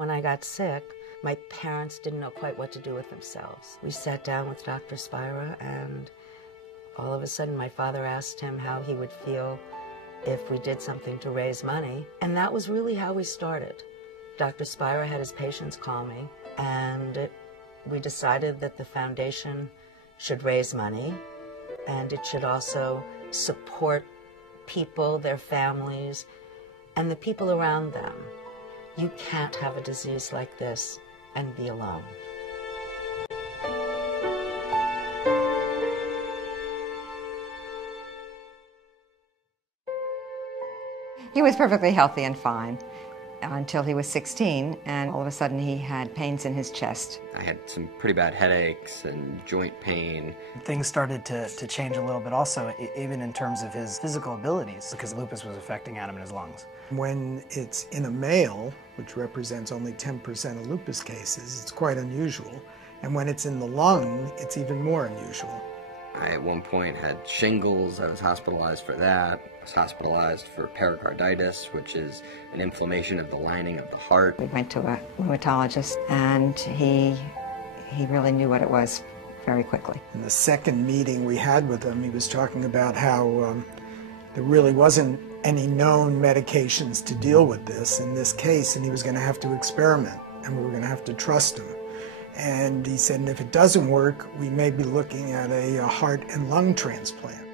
When I got sick, my parents didn't know quite what to do with themselves. We sat down with Dr. Spira, and all of a sudden my father asked him how he would feel if we did something to raise money. And that was really how we started. Dr. Spira had his patients call me, and we decided that the foundation should raise money, and it should also support people, their families, and the people around them. You can't have a disease like this and be alone. He was perfectly healthy and fine until he was 16, and all of a sudden he had pains in his chest. I had some pretty bad headaches and joint pain. Things started to change a little bit also, even in terms of his physical abilities, because lupus was affecting Adam in his lungs. When it's in a male, which represents only 10% of lupus cases, it's quite unusual. And when it's in the lung, it's even more unusual. I at one point had shingles. I was hospitalized for that. I was hospitalized for pericarditis, which is an inflammation of the lining of the heart. We went to a rheumatologist, and he really knew what it was very quickly. In the second meeting we had with him, he was talking about how there really wasn't any known medications to deal with this in this case, and he was going to have to experiment, and we were going to have to trust him. And he said, and if it doesn't work, we may be looking at a heart and lung transplant.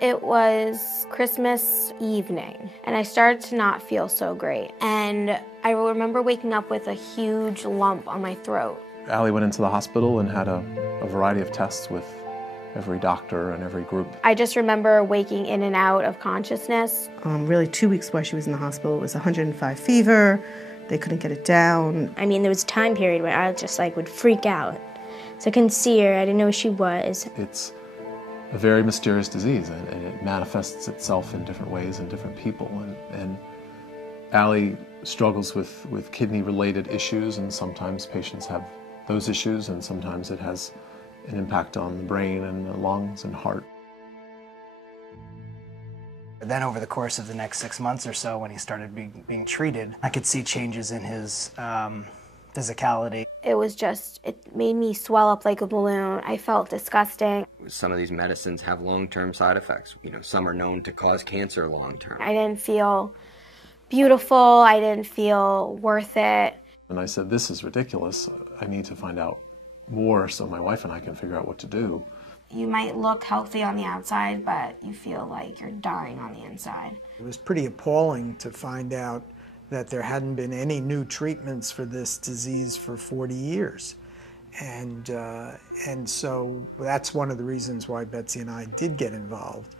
It was Christmas evening, and I started to not feel so great. And I remember waking up with a huge lump on my throat. Allie went into the hospital and had a variety of tests with every doctor and every group. I just remember waking in and out of consciousness. Really 2 weeks while she was in the hospital, it was 105 fever. They couldn't get it down. I mean, there was a time period where I just would freak out. So I couldn't see her, I didn't know who she was. It's a very mysterious disease, and it manifests itself in different ways in different people. And Allie struggles with kidney-related issues, and sometimes patients have those issues, and sometimes it has an impact on the brain and the lungs and heart. Then over the course of the next 6 months or so, when he started being treated, I could see changes in his physicality. It made me swell up like a balloon. I felt disgusting. Some of these medicines have long-term side effects. You know, some are known to cause cancer long-term. I didn't feel beautiful. I didn't feel worth it. And I said, this is ridiculous. I need to find out more so my wife and I can figure out what to do. You might look healthy on the outside, but you feel like you're dying on the inside. It was pretty appalling to find out that there hadn't been any new treatments for this disease for 40 years. And so that's one of the reasons why Betsy and I did get involved.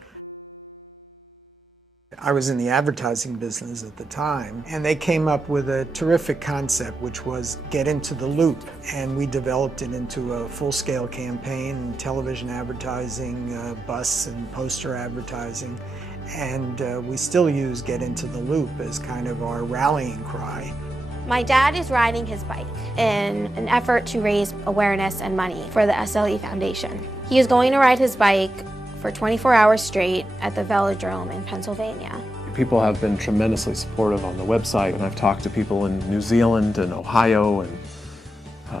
I was in the advertising business at the time, and they came up with a terrific concept, which was get into the loop. And we developed it into a full-scale campaign, television advertising, bus and poster advertising. And we still use Get Into the Loop as kind of our rallying cry. My dad is riding his bike in an effort to raise awareness and money for the SLE Foundation. He is going to ride his bike for 24 hours straight at the Velodrome in Pennsylvania. People have been tremendously supportive on the website, and I've talked to people in New Zealand and Ohio and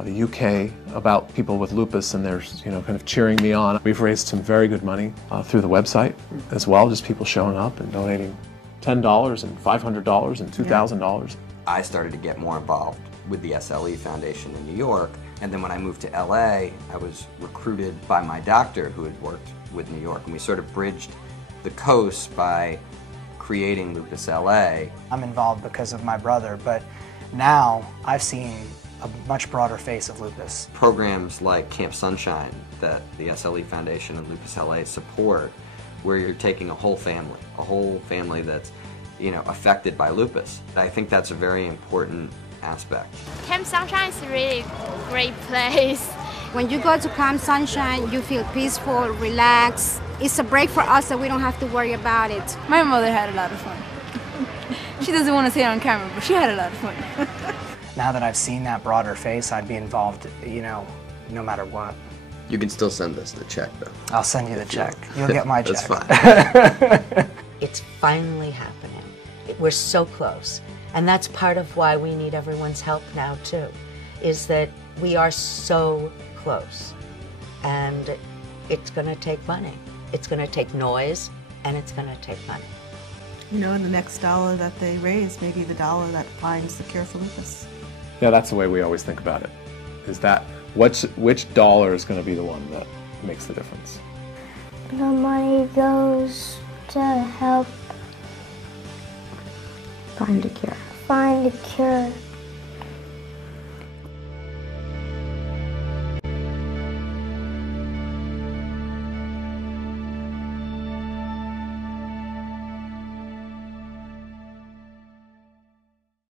the UK about people with lupus, and they're kind of cheering me on. We've raised some very good money through the website as well, just people showing up and donating $10 and $500 and $2,000. I started to get more involved with the SLE Foundation in New York, and then when I moved to LA, I was recruited by my doctor who had worked with New York, and we sort of bridged the coast by creating Lupus LA. I'm involved because of my brother, but now I've seen a much broader face of lupus. Programs like Camp Sunshine that the SLE Foundation and Lupus LA support, where you're taking a whole family that's affected by lupus. I think that's a very important aspect. Camp Sunshine is a really great place. When you go to Camp Sunshine, you feel peaceful, relaxed. It's a break for us, so we don't have to worry about it. My mother had a lot of fun. She doesn't want to say it on camera, but she had a lot of fun. Now that I've seen that broader face, I'd be involved, no matter what. You can still send us the check, though. I'll send you the check. You'll get my check. That's fine. It's finally happening. we're so close. And that's part of why we need everyone's help now too, is that we are so close. And it's going to take money. It's going to take noise, and it's going to take money. You know, and the next dollar that they raise may be the dollar that finds the cure for lupus. Yeah, that's the way we always think about it, is that which dollar is going to be the one that makes the difference. The money goes to help Find a cure. find a cure.